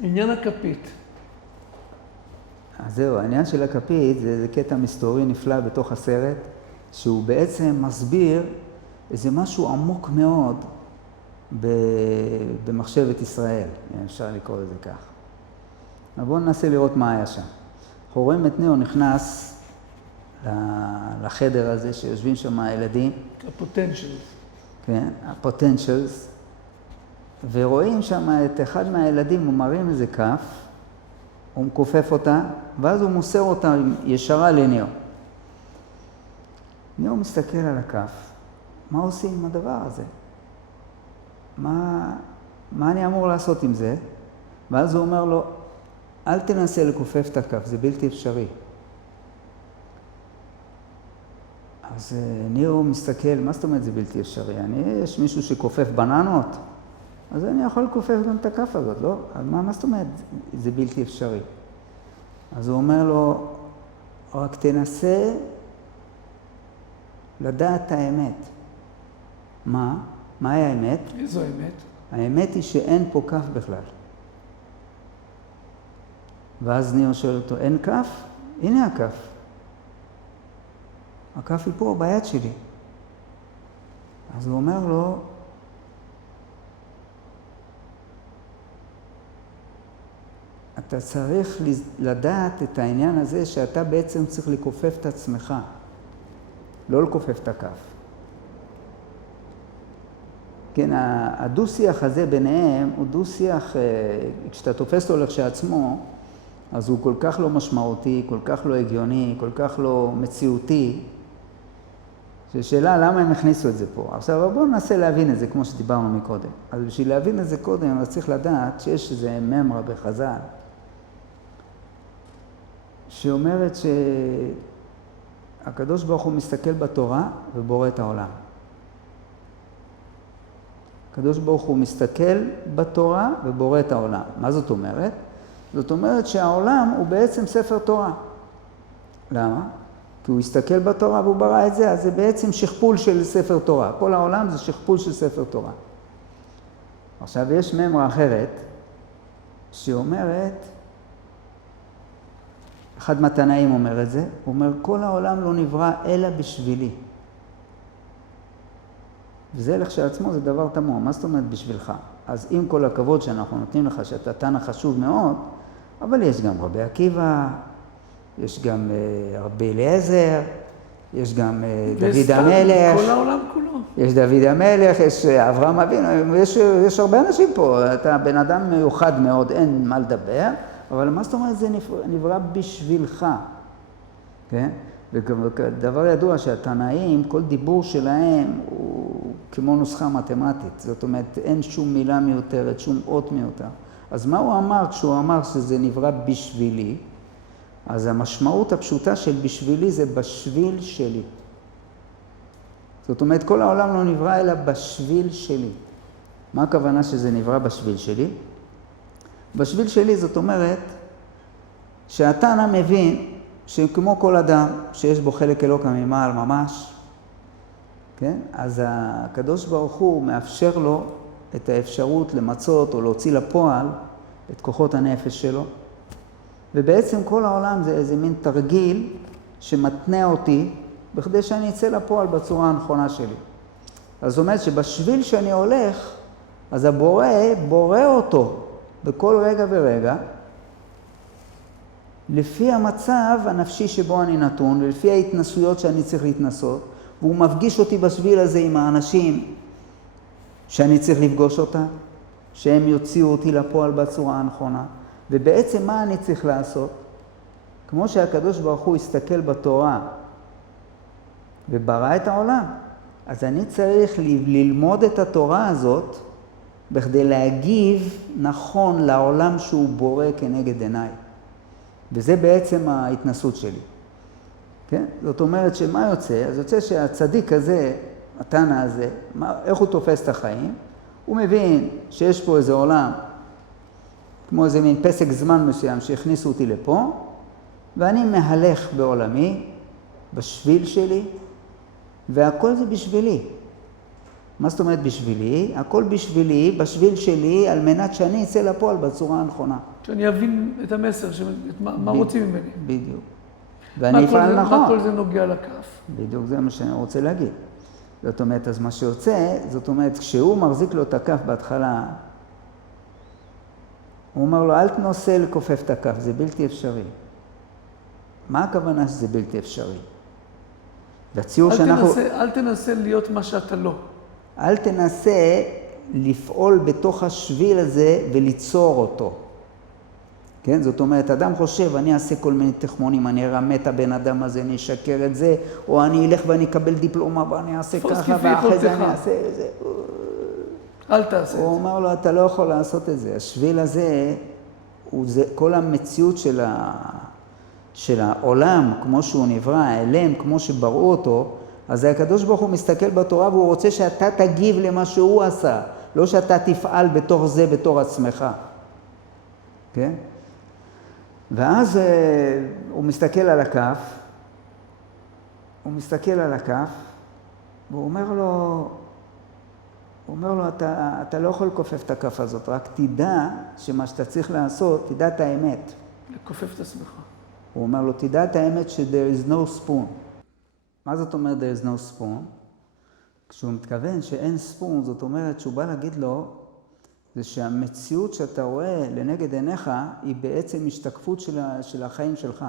עניין הכפית. אז זהו, העניין של הכפית זה קטע מסתורי נפלא בתוך הסרט, שהוא בעצם מסביר איזה משהו עמוק מאוד במחשבת ישראל, אפשר לקרוא לזה כך. אבל בואו ננסה לראות מה היה שם. אנחנו רואים את ניאו נכנס לחדר הזה שיושבים שם הילדים. הפוטנציאלס. כן, הפוטנציאלס. ורואים שם את אחד מהילדים, הוא מרים איזה כף, הוא מכופף אותה, ואז הוא מוסר אותה ישרה לניאו. ניאו מסתכל על הכף, מה עושים עם הדבר הזה? מה אני אמור לעשות עם זה? ואז הוא אומר לו, אל תנסה לכופף את הכף, זה בלתי אפשרי. אז ניאו מסתכל, מה זאת אומרת זה בלתי אפשרי? יש מישהו שכופף בננות? אז אני יכול לכופף גם את הכף הזאת, לא? אז מה זאת אומרת זה בלתי אפשרי? אז הוא אומר לו, רק תנסה לדעת את האמת. מה? מהי האמת? איזו האמת? האמת היא שאין פה כף בכלל. ואז ניאו שואל אותו, אין כף? הנה הכף. הכף היא פה ביד שלי. אז הוא אומר לו, אתה צריך לדעת את העניין הזה שאתה בעצם צריך לכופף את עצמך, לא לכופף את הכף. כן, הדו-שיח הזה ביניהם הוא דו-שיח, כשאתה תופס אותו לכשעצמו, אז הוא כל כך לא משמעותי, כל כך לא הגיוני, כל כך לא מציאותי, ששאלה למה הם הכניסו את זה פה. עכשיו בואו ננסה להבין את זה כמו שדיברנו מקודם. אז בשביל להבין את זה קודם, אז צריך לדעת שיש איזה ממרה בחז"ל, שאומרת שהקדוש ברוך הוא מסתכל בתורה ובורא את העולם. הקדוש ברוך הוא מסתכל בתורה ובורא את העולם. מה זאת אומרת? זאת אומרת שהעולם הוא בעצם ספר תורה. למה? כי הוא הסתכל בתורה והוא ברא את זה, אז זה בעצם שכפול של ספר תורה. כל העולם זה שכפול של ספר תורה. עכשיו יש ממרה אחרת שאומרת, אחד מהתנאים אומר את זה, הוא אומר, כל העולם לא נברא אלא בשבילי. וזה לכשעצמו זה דבר תמוה, מה זאת אומרת בשבילך? אז עם כל הכבוד שאנחנו נותנים לך שאתה תנא חשוב מאוד, אבל יש גם רבי עקיבא, יש גם רבי אליעזר, יש גם דוד המלך. כל העולם כולו. יש דוד המלך, יש אברהם אבינו, יש הרבה אנשים פה, אתה בן אדם מיוחד מאוד, אין מה לדבר, אבל מה זאת אומרת זה נברא בשבילך, כן? ודבר ידוע שהתנאים, כל דיבור שלהם הוא כמו נוסחה מתמטית, זאת אומרת אין שום מילה מיותרת, שום אות מיותר. אז מה הוא אמר כשהוא אמר שזה נברא בשבילי? אז המשמעות הפשוטה של בשבילי זה בשביל שלי. זאת אומרת כל העולם לא נברא אלא בשביל שלי. מה הכוונה שזה נברא בשביל שלי? בשביל שלי זאת אומרת שהתנא מבין שכמו כל אדם שיש בו חלק אלוקא ממעל ממש, כן? אז הקדוש ברוך הוא מאפשר לו את האפשרות למצות או להוציא לפועל את כוחות הנפש שלו. ובעצם כל העולם זה איזה מין תרגיל שמתנה אותי בכדי שאני אצא לפועל בצורה הנכונה שלי. אז זאת אומרת שבשביל שאני הולך, אז הבורא בורא אותו בכל רגע ורגע, לפי המצב הנפשי שבו אני נתון, ולפי ההתנסויות שאני צריך להתנסות, והוא מפגיש אותי בשביל הזה עם האנשים שאני צריך לפגוש אותם, שהם יוציאו אותי לפועל בצורה הנכונה. ובעצם מה אני צריך לעשות? כמו שהקדוש ברוך הוא הסתכל בתורה וברא את העולם, אז אני צריך ללמוד את התורה הזאת בכדי להגיב נכון לעולם שהוא בורא כנגד עיניי. וזה בעצם ההתנסות שלי. כן? זאת אומרת שמה יוצא? אז יוצא שהצדיק הזה, התנא הזה, איך הוא תופס את החיים? הוא מבין שיש פה איזה עולם, כמו איזה מין פסק זמן מסוים שהכניסו אותי לפה, ואני מהלך בעולמי, בשביל שלי, והכל זה בשבילי. מה זאת אומרת בשבילי? הכל בשבילי, בשביל שלי, על מנת שאני אצא לפועל בצורה הנכונה. שאני אבין את המסר, מה רוצים ממני. בדיוק. ואני אפעל נכון. מה כל זה נוגע לכף? בדיוק זה מה שאני רוצה להגיד. זאת אומרת, אז מה שיוצא, זאת אומרת, כשהוא מחזיק לו את הכף בהתחלה, הוא אומר לו, אל תנסה לכופף את הכף, זה בלתי אפשרי. מה הכוונה שזה בלתי אפשרי? בציור שאנחנו... אל תנסה להיות מה שאתה לא. אל תנסה לפעול בתוך השביל הזה וליצור אותו. כן? זאת אומרת, אדם חושב, אני אעשה כל מיני תחמונים, אני ארמה את הבן אדם הזה, אני אשקר את זה, או אני אלך ואני אקבל דיפלומה ואני אעשה ככה, ואחרי זה אני אעשה את זה. אל תעשה את זה. הוא אומר לו, אתה לא יכול לעשות את זה. השביל הזה, כל המציאות של העולם, כמו שהוא נברא, האלם, כמו שבראו אותו, אז הקדוש ברוך הוא מסתכל בתורה והוא רוצה שאתה תגיב למה שהוא עשה, לא שאתה תפעל בתוך זה, בתור עצמך. כן? ואז הוא מסתכל על הכף, והוא אומר לו, אתה לא יכול לכופף את הכף הזאת, רק תדע שמה שאתה צריך לעשות, תדע את האמת. לכופף את עצמך. הוא אומר לו, תדע את האמת ש-there is no spoon. מה זאת אומרת there is no spoon? כשהוא מתכוון שאין ספון, זאת אומרת שהוא בא להגיד לו, זה שהמציאות שאתה רואה לנגד עיניך, היא בעצם השתקפות של החיים שלך.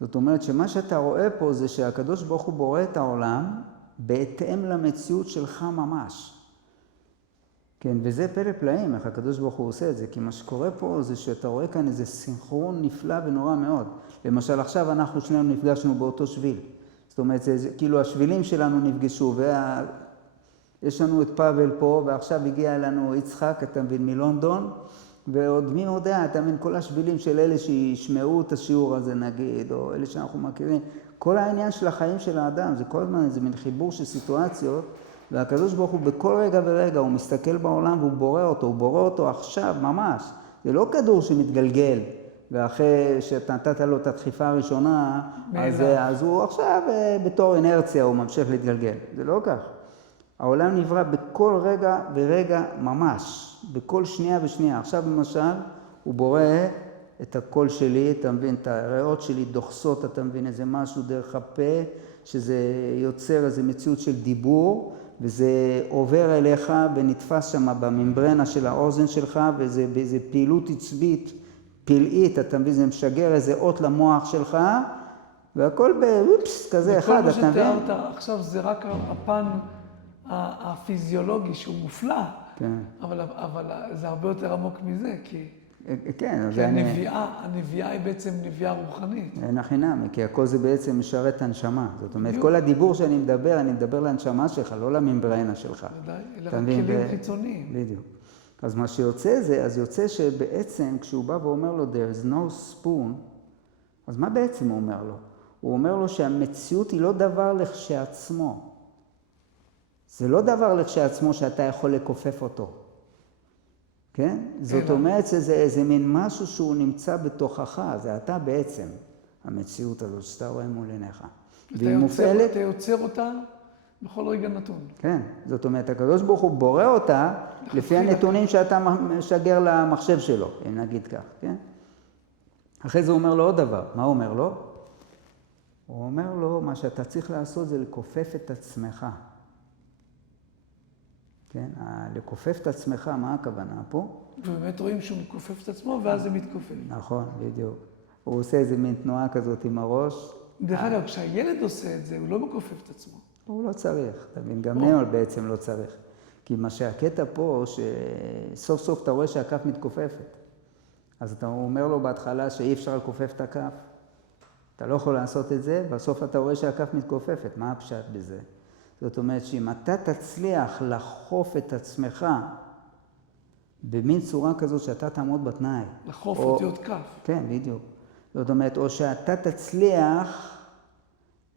זאת אומרת שמה שאתה רואה פה זה שהקדוש ברוך הוא בורא את העולם, בהתאם למציאות שלך ממש. כן, וזה פלא פלאים, איך הקדוש ברוך הוא עושה את זה, כי מה שקורה פה זה שאתה רואה כאן איזה סינכרון נפלא ונורא מאוד. למשל, עכשיו אנחנו שנינו נפגשנו באותו שביל. זאת אומרת, זה כאילו השבילים שלנו נפגשו, יש לנו את פאבל פה, ועכשיו הגיע אלינו יצחק, אתה מבין, מלונדון, ועוד מי יודע, אתה מבין, כל השבילים של אלה שישמעו את השיעור הזה נגיד, או אלה שאנחנו מכירים, כל העניין של החיים של האדם, זה כל הזמן איזה מין חיבור של סיטואציות, והקדוש ברוך הוא בכל רגע ורגע, הוא מסתכל בעולם והוא בורא אותו עכשיו ממש. זה לא כדור שמתגלגל, ואחרי שאתה נתת לו את הדחיפה הראשונה, אז הוא עכשיו בתור אינרציה הוא ממשיך להתגלגל. זה לא כך. העולם נברא בכל רגע ורגע ממש, בכל שנייה ושנייה. עכשיו למשל, הוא בורא את הקול שלי, אתה מבין, את הריאות שלי דוחסות, אתה מבין איזה משהו דרך הפה, שזה יוצר איזו מציאות של דיבור, וזה עובר אליך ונתפס שם בממברנה של האוזן שלך, וזה באיזו פעילות עצבית, פלאית, אתה מבין, זה משגר איזה אות למוח שלך, והכל באופס כזה אחד, אתה מבין? וכל מה שתיארת עכשיו זה רק הפן הפיזיולוגי שהוא מופלא, כן. אבל זה הרבה יותר עמוק מזה, כי כן, כי הנביאה היא בעצם נביאה רוחנית. אין החינם, כי הכל זה בעצם משרת הנשמה. זאת אומרת, כל הדיבור שאני מדבר לנשמה שלך, לא לממברנה שלך. ודאי, אלא רק כלים חיצוניים. בדיוק. אז מה שיוצא זה, אז יוצא שבעצם כשהוא בא ואומר לו, there is no spoon, אז מה בעצם הוא אומר לו? הוא אומר לו שהמציאות היא לא דבר לכשעצמו. זה לא דבר לכשעצמו שאתה יכול לכופף אותו. כן? זאת אומרת, זה איזה מין משהו שהוא נמצא בתוכך, זה אתה בעצם, המציאות הזאת שאתה רואה מול עיניך. והיא מופעלת... אתה יוצר אותה בכל רגע נתון. כן, זאת אומרת, הקדוש ברוך הוא בורא אותה לפי הנתונים שאתה משגר למחשב שלו, אם נגיד כך, כן? אחרי זה הוא אומר לו עוד דבר. מה הוא אומר לו? הוא אומר לו, מה שאתה צריך לעשות זה לכופף את עצמך. כן, לכופף את עצמך, מה הכוונה פה? ובאמת רואים שהוא מכופף את עצמו, ואז זה מתכופף. נכון, בדיוק. הוא עושה איזה מין תנועה כזאת עם הראש. דרך אגב, כשהילד עושה את זה, הוא לא מכופף את עצמו. הוא לא צריך, אתה מבין, גם נאול בעצם לא צריך. כי מה שהקטע פה, שסוף סוף אתה רואה שהכף מתכופפת. אז אתה אומר לו בהתחלה שאי אפשר לכופף את הכף. אתה לא יכול לעשות את זה, בסוף אתה רואה שהכף מתכופפת. מה הפשט בזה? זאת אומרת שאם אתה תצליח לחוף את עצמך במין צורה כזאת שאתה תעמוד בתנאי. לחוף אותיות כף. כן, בדיוק. זאת אומרת, או שאתה תצליח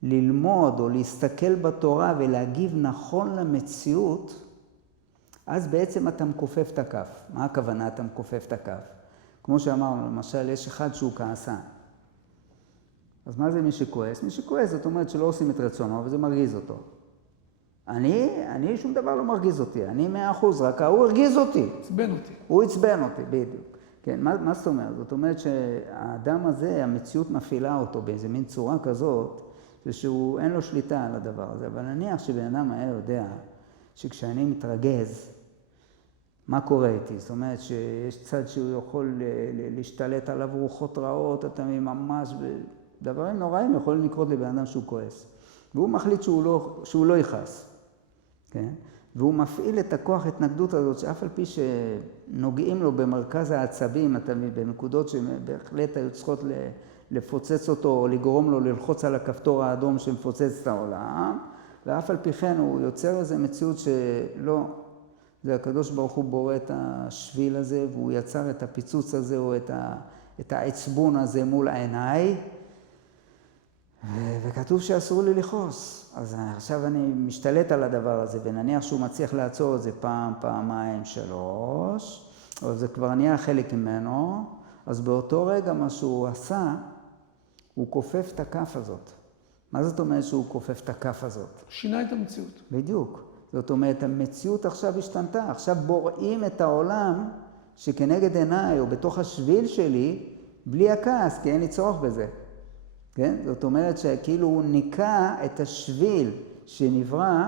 ללמוד או להסתכל בתורה ולהגיב נכון למציאות, אז בעצם אתה מכופף את הכף. מה הכוונה אתה מכופף את הכף? כמו שאמרנו, למשל, יש אחד שהוא כעסן. אז מה זה מי שכועס? מי שכועס, זאת אומרת שלא עושים את רצונו וזה מרגיז אותו. אני שום דבר לא מרגיז אותי, אני 100%, רק הוא הרגיז אותי. עצבן אותי. הוא עצבן אותי, בדיוק. כן, מה זאת אומרת? זאת אומרת שהאדם הזה, המציאות מפעילה אותו באיזה מין צורה כזאת, זה שהוא אין לו שליטה על הדבר הזה. אבל נניח שבן אדם היה יודע שכשאני מתרגז, מה קורה איתי? זאת אומרת שיש צד שהוא יכול להשתלט עליו רוחות רעות, אתה ממש, דברים נוראים יכולים לקרות לבן אדם שהוא כועס. והוא מחליט שהוא לא יכעס, כן? והוא מפעיל את הכוח התנגדות הזאת, שאף על פי שנוגעים לו במרכז העצבים, אתה בנקודות שבהחלט היו צריכות לפוצץ אותו, או לגרום לו ללחוץ על הכפתור האדום שמפוצץ את העולם, ואף על פי כן הוא יוצר איזו מציאות שלא, זה הקדוש ברוך הוא בורא את השביל הזה, והוא יצר את הפיצוץ הזה, או את העצבון הזה מול העיניי, וכתוב שאסור לי לכעוס. אז עכשיו אני משתלט על הדבר הזה, ונניח שהוא מצליח לעצור את זה פעם, פעמיים, 3, אבל זה כבר נהיה חלק ממנו, אז באותו רגע מה שהוא עשה, הוא כופף את הכף הזאת. מה זאת אומרת שהוא כופף את הכף הזאת? שינה את המציאות. בדיוק. זאת אומרת, המציאות עכשיו השתנתה. עכשיו בוראים את העולם שכנגד עיניי, או בתוך השביל שלי, בלי הכעס, כי אין לי צורך בזה. כן? זאת אומרת שכאילו הוא ניקה את השביל שנברא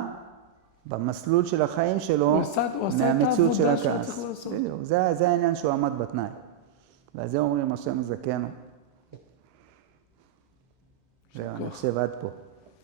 במסלול של החיים שלו מהמציאות של הכעס. זה העניין שהוא עמד בתנאי. ועל זה אומרים השם יזכנו. זהו, אני חושב עד פה.